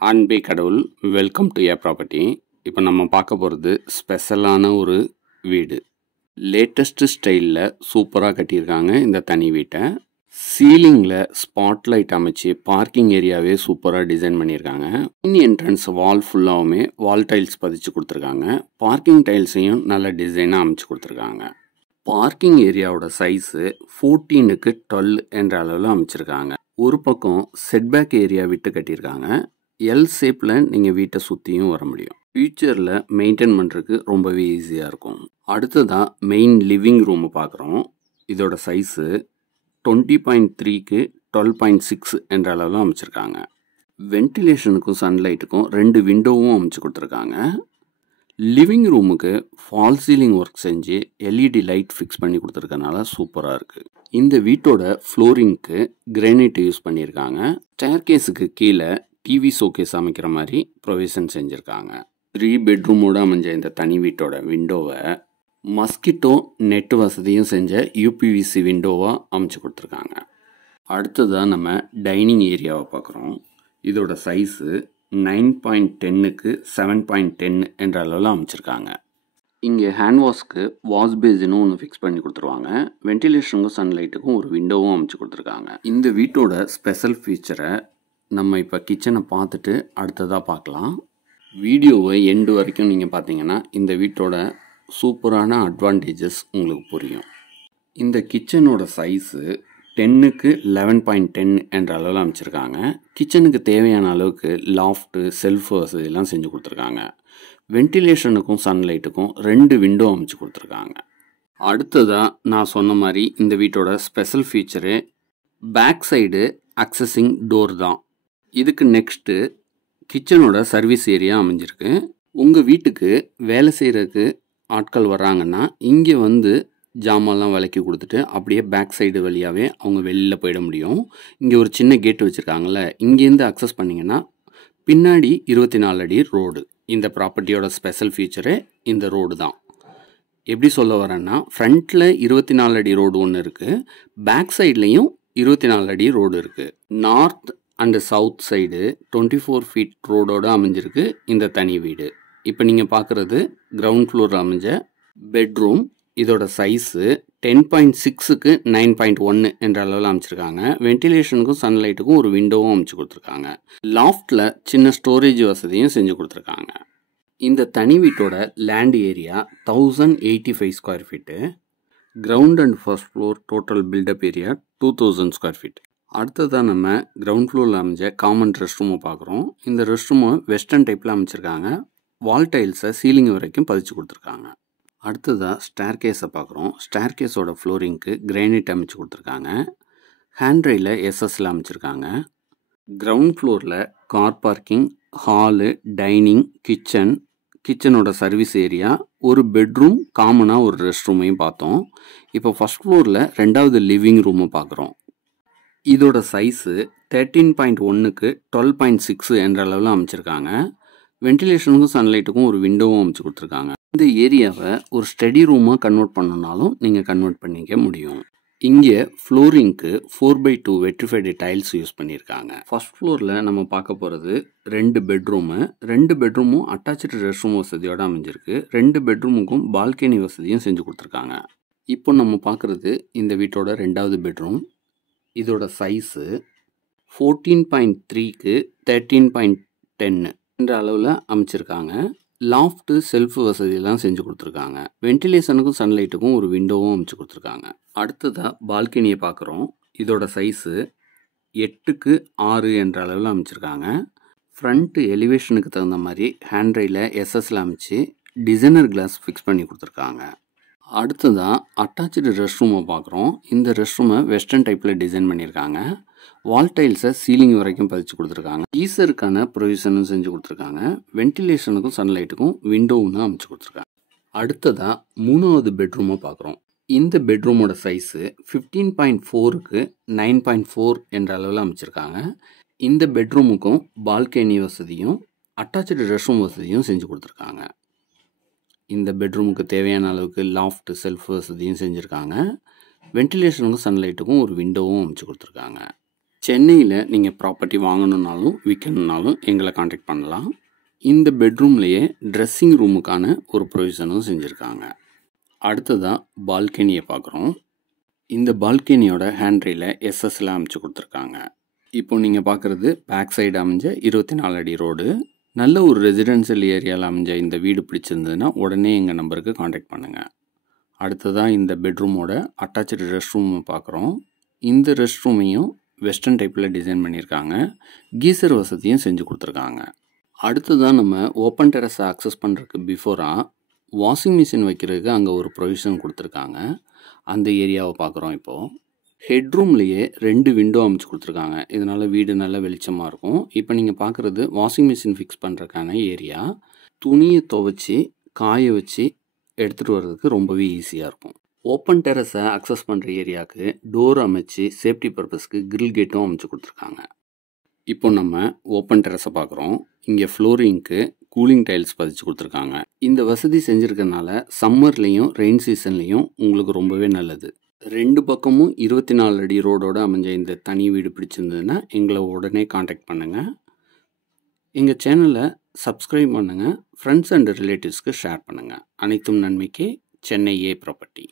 அன்பே கடவுள். Welcome to A property. இப்போ நம்ம பார்க்க போகிறது ஸ்பெஷலான ஒரு வீடு. லேட்டஸ்ட் ஸ்டைலில் சூப்பராக கட்டியிருக்காங்க இந்த தனி வீட்டை. சீலிங்கில் ஸ்பாட்லைட் அமைச்சு பார்க்கிங் ஏரியாவே சூப்பராக டிசைன் பண்ணியிருக்காங்க. மெயின் என்ட்ரன்ஸ் வால் ஃபுல்லாகவுமே வால் டைல்ஸ் பதிச்சு கொடுத்துருக்காங்க. பார்க்கிங் டைல்ஸையும் நல்ல டிசைனாக அமைச்சு கொடுத்துருக்காங்க. பார்க்கிங் ஏரியாவோட சைஸு 14க்கு 12 என்ற அளவில் அமைச்சிருக்காங்க. ஒரு பக்கம் செட்பேக் ஏரியா விட்டு கட்டியிருக்காங்க. எல் ஷேப்பில் நீங்கள் வீட்டை சுற்றியும் வர முடியும். ஃபியூச்சரில் மெயின்டைன் பண்ணுறதுக்கு ரொம்பவே ஈஸியாக இருக்கும். அடுத்ததான் மெயின் லிவிங் ரூமை பார்க்குறோம். இதோட சைஸு 20.3க்கு 12.6 என்ற அளவில் அமைச்சிருக்காங்க. வென்டிலேஷனுக்கும் சன்லைட்டுக்கும் 2 விண்டோவும் அமைச்சு கொடுத்துருக்காங்க. லிவிங் ரூமுக்கு ஃபால் சீலிங் ஒர்க் செஞ்சு எல்இடி லைட் ஃபிக்ஸ் பண்ணி கொடுத்துருக்கனால சூப்பராக இருக்குது. இந்த வீட்டோட ஃப்ளோரிங்க்கு கிரானைட் யூஸ் பண்ணியிருக்காங்க. ஸ்டேர்கேஸுக்கு கீழே டிவி ஷோகேஸ் அமைக்கிற மாதிரி ப்ரொவிஷன் செஞ்சுருக்காங்க. 3 பெட்ரூமோடு அமைஞ்ச இந்த தனி வீட்டோட விண்டோவை மஸ்கிட்டோ நெட் வசதியும் செஞ்ச யூபிவிசி விண்டோவாக அமைச்சு கொடுத்துருக்காங்க. அடுத்ததாக நம்ம டைனிங் ஏரியாவை பார்க்குறோம். இதோட சைஸு 9.10க்கு 7.10 என்ற அளவில் அமைச்சிருக்காங்க. இங்கே ஹேண்ட் வாஷ்க்கு வாஷ் பேசினும் ஒன்று ஃபிக்ஸ் பண்ணி கொடுத்துருவாங்க. வென்டிலேஷனுக்கும் சன்லைட்டுக்கும் ஒரு விண்டோவும் அமைச்சு கொடுத்துருக்காங்க. இந்த வீட்டோட ஸ்பெஷல் ஃபீச்சரை நம்ம இப்போ கிச்சனை பார்த்துட்டு அடுத்ததாக பார்க்கலாம். வீடியோவை எண்டு வரைக்கும் நீங்கள் பார்த்தீங்கன்னா இந்த வீட்டோட சூப்பரான அட்வான்டேஜஸ் உங்களுக்கு புரியும். இந்த கிச்சனோட சைஸு 10க்கு 11.10 என்ற அளவில் அமைச்சிருக்காங்க. கிச்சனுக்கு தேவையான அளவுக்கு லாஃப்ட்டு செல்ஃப் வசதியெல்லாம் செஞ்சு கொடுத்துருக்காங்க. வென்டிலேஷனுக்கும் சன்லைட்டுக்கும் 2 விண்டோ அமைச்சு கொடுத்துருக்காங்க. அடுத்ததாக நான் சொன்ன மாதிரி இந்த வீட்டோட special feature back side accessing door தான். இதுக்கு நெக்ஸ்ட்டு கிச்சனோட சர்வீஸ் ஏரியா அமைஞ்சிருக்கு. உங்கள் வீட்டுக்கு வேலை செய்கிறதுக்கு ஆட்கள் வர்றாங்கன்னா இங்கே வந்து ஜாமான்லாம் விலைக்கு கொடுத்துட்டு அப்படியே பேக் சைடு வழியாகவே அவங்க வெளியில் போயிட முடியும். இங்கே ஒரு சின்ன கேட்டு வச்சுருக்காங்கல்ல, இங்கேருந்து அக்சஸ் பண்ணிங்கன்னா பின்னாடி 24 அடி ரோடு. இந்த ப்ராப்பர்ட்டியோட ஸ்பெஷல் ஃபீச்சரு இந்த ரோடு தான். எப்படி சொல்ல வரேன்னா, ஃப்ரண்ட்டில் 24 அடி ரோடு ஒன்று இருக்குது, பேக் சைட்லேயும் 24 அடி ரோடு இருக்குது. North and south side 24 feet ரோடோடு அமைஞ்சிருக்கு இந்த தனி வீடு. இப்போ நீங்கள் பார்க்குறது கிரவுண்ட் ஃப்ளோரில் அமைஞ்ச பெட்ரூம். இதோட சைஸு 10.6க்கு 9.1 என்ற அளவில் அமைச்சிருக்காங்க. வென்டிலேஷனுக்கும் சன்லைட்டுக்கும் ஒரு விண்டோவும் அமைச்சு கொடுத்துருக்காங்க. லாஃப்டில் சின்ன ஸ்டோரேஜ் வசதியும் செஞ்சு கொடுத்துருக்காங்க. இந்த தனி வீட்டோட land area 1085 square feet. Ground and first floor total built up area 2000 square feet. அடுத்ததாக நம்ம கிரவுண்ட் ஃப்ளோரில் அமைஞ்ச காமன் ரெஸ்ட் ரூமை பார்க்குறோம். இந்த ரெஸ்ட் ரூமை வெஸ்டர்ன் டைப்பில் அமைச்சிருக்காங்க. வால் டைல்ஸை சீலிங் வரைக்கும் பதிச்சு கொடுத்துருக்காங்க. அடுத்ததாக ஸ்டேர்கேஸை பார்க்குறோம். ஸ்டேர்கேஸோட ஃப்ளோரிங்க்கு கிரானைட் அமைச்சு கொடுத்துருக்காங்க. ஹேண்ட் ரெயிலை எஸ்எஸ்ல அமைச்சிருக்காங்க. கிரவுண்ட் ஃப்ளோரில் கார் பார்க்கிங், ஹாலு, டைனிங், கிச்சனோட சர்வீஸ் ஏரியா, ஒரு பெட்ரூம், காமனாக ஒரு ரெஸ்ட் ரூமையும் பார்த்தோம். இப்போ ஃபஸ்ட் ஃப்ளோரில் 2வது லிவிங் ரூமை பார்க்குறோம். இதோட சைஸு 13.1க்கு 12.6 என்ற அளவில் அமைச்சிருக்காங்க. வென்டிலேஷனுக்கும் சன்லைட்டுக்கும் ஒரு விண்டோவும் அமைச்சு கொடுத்துருக்காங்க. இந்த ஏரியாவை ஒரு ஸ்டடி ரூமாக கன்வெர்ட் பண்ணனாலும் நீங்கள் கன்வெர்ட் பண்ணிக்க முடியும். இங்கே ஃப்ளோரிங்க்கு 4x2 வெட்ரிஃபைடு டைல்ஸ் யூஸ் பண்ணியிருக்காங்க. ஃபர்ஸ்ட் ஃப்ளோரில் நம்ம பார்க்க போகிறது 2 பெட்ரூமு. 2 பெட்ரூமும் அட்டாச்சு ரெஸ்ட் ரூம் வசதியோடு அமைஞ்சிருக்கு. 2 பெட்ரூமுக்கும் பால்கனி வசதியும் செஞ்சு கொடுத்துருக்காங்க. இப்போ நம்ம பார்க்குறது இந்த வீட்டோட 2வது பெட்ரூம். இதோட சைஸு 14.3க்கு 13.10 என்ற அளவில் அமைச்சிருக்காங்க. லாஃப்ட்டு செல்ஃப் வசதியெல்லாம் செஞ்சு கொடுத்துருக்காங்க. வென்டிலேஷனுக்கும் சன்லைட்டுக்கும் ஒரு விண்டோவும் அமைச்சு கொடுத்துருக்காங்க. அடுத்ததாக பால்கனியை பார்க்குறோம். இதோட சைஸு 8க்கு 6 என்ற அளவில் அமைச்சிருக்காங்க. ஃப்ரண்ட்டு எலிவேஷனுக்கு தகுந்த மாதிரி ஹேண்ட் ரெயிலை எஸ்எஸ்ல அமைச்சு டிசைனர் கிளாஸ் ஃபிக்ஸ் பண்ணி கொடுத்துருக்காங்க. அடுத்ததாக அட்டாச்சு ரெஸ்ட் ரூமை பார்க்குறோம். இந்த ரெஸ்ட் ரூமை வெஸ்டர்ன் டைப்பில் டிசைன் பண்ணியிருக்காங்க. வால் டைல்ஸை சீலிங் வரைக்கும் பதிச்சு கொடுத்துருக்காங்க. ஈஸருக்கான ப்ரொவிஷனும் செஞ்சு கொடுத்துருக்காங்க. வென்டிலேஷனுக்கும் சன்லைட்டுக்கும் விண்டோவும் அமைச்சு கொடுத்துருக்காங்க. அடுத்ததாக 3வது பெட்ரூமை பார்க்குறோம். இந்த பெட்ரூமோட சைஸு 15.4க்கு 9.4 என்ற அளவில் அமைச்சிருக்காங்க. இந்த பெட்ரூமுக்கும் பால்கனி வசதியும் அட்டாச்சு ரெஸ்ட் ரூம் வசதியும் செஞ்சு கொடுத்துருக்காங்க. இந்த பெட்ரூமுக்கு தேவையான அளவுக்கு லாஃப்ட் செல்ஃப் வசதியும் செஞ்சுருக்காங்க. வென்டிலேஷனுக்கும் சன்லைட்டுக்கும் ஒரு விண்டோவும் அமைச்சு கொடுத்துருக்காங்க. சென்னையில் நீங்கள் ப்ராப்பர்ட்டி வாங்கணுன்னாலும் விற்கணுன்னாலும் எங்களை காண்டாக்ட் பண்ணலாம். இந்த பெட்ரூம்லேயே ட்ரெஸ்ஸிங் ரூமுக்கான ஒரு ப்ரொவிஷனும் செஞ்சுருக்காங்க. அடுத்ததாக பால்கனியை பார்க்குறோம். இந்த பால்கனியோட ஹேண்ட்ரியில் எஸ்எஸ்ல அமைச்சு கொடுத்துருக்காங்க. இப்போ நீங்கள் பார்க்குறது பேக் சைடு அமைஞ்ச 24 அடி ரோடு. நல்ல ஒரு ரெசிடென்ஷியல் ஏரியாவில் அமைஞ்ச இந்த வீடு பிடிச்சிருந்ததுன்னா உடனே எங்கள் நம்பருக்கு காண்டாக்ட் பண்ணுங்கள். அடுத்ததாக இந்த பெட்ரூமோட அட்டாச்சு ரெஸ்ட் ரூமை பார்க்குறோம். இந்த ரெஸ்ட் ரூமையும் வெஸ்டர்ன் டைப்பில் டிசைன் பண்ணியிருக்காங்க. கீசர் வசதியும் செஞ்சு கொடுத்துருக்காங்க. அடுத்ததான் நம்ம ஓப்பன் டெரஸை அக்சஸ் பண்ணுறதுக்கு பிஃபோராக வாஷிங் மிஷின் வைக்கிறதுக்கு அங்கே ஒரு ப்ரொவிஷன் கொடுத்துருக்காங்க. அந்த ஏரியாவை பார்க்குறோம். இப்போது ஹெட்ரூம்லேயே 2 விண்டோ அமைச்சு கொடுத்துருக்காங்க. இதனால் வீடு நல்லா வெளிச்சமாக இருக்கும். இப்போ நீங்கள் பார்க்குறது வாஷிங் மிஷின் ஃபிக்ஸ் பண்ணுறதுக்கான ஏரியா. துணியை துவைச்சி காய வச்சு எடுத்துகிட்டு வர்றதுக்கு ரொம்பவே ஈஸியாக இருக்கும். ஓப்பன் டெரஸை அக்சஸ் பண்ணுற ஏரியாவுக்கு டோர் அமைச்சு சேஃப்டி பர்பஸ்க்கு கிரில் கேட்டும் அமைச்சு கொடுத்துருக்காங்க. இப்போ நம்ம ஓப்பன் டெரஸை பார்க்குறோம். இங்கே ஃப்ளோரிங்க்கு கூலிங் டைல்ஸ் பதிச்சு கொடுத்துருக்காங்க. இந்த வசதி செஞ்சுருக்கனால சம்மர்லேயும் ரெயின் சீசன்லேயும் உங்களுக்கு ரொம்பவே நல்லது. 2 பக்கமும் 24 அடி ரோடோடு அமைஞ்ச இந்த தனி வீடு பிடிச்சிருந்ததுன்னா எங்களை உடனே காண்டாக்ட் பண்ணுங்கள். எங்கள் சேனலை சப்ஸ்கிரைப் பண்ணுங்கள். ஃப்ரெண்ட்ஸ் அண்ட் ரிலேட்டிவ்ஸ்க்கு ஷேர் பண்ணுங்கள். அனைத்தும் நன்மைக்கே. சென்னை ஏ ப்ராப்பர்ட்டி.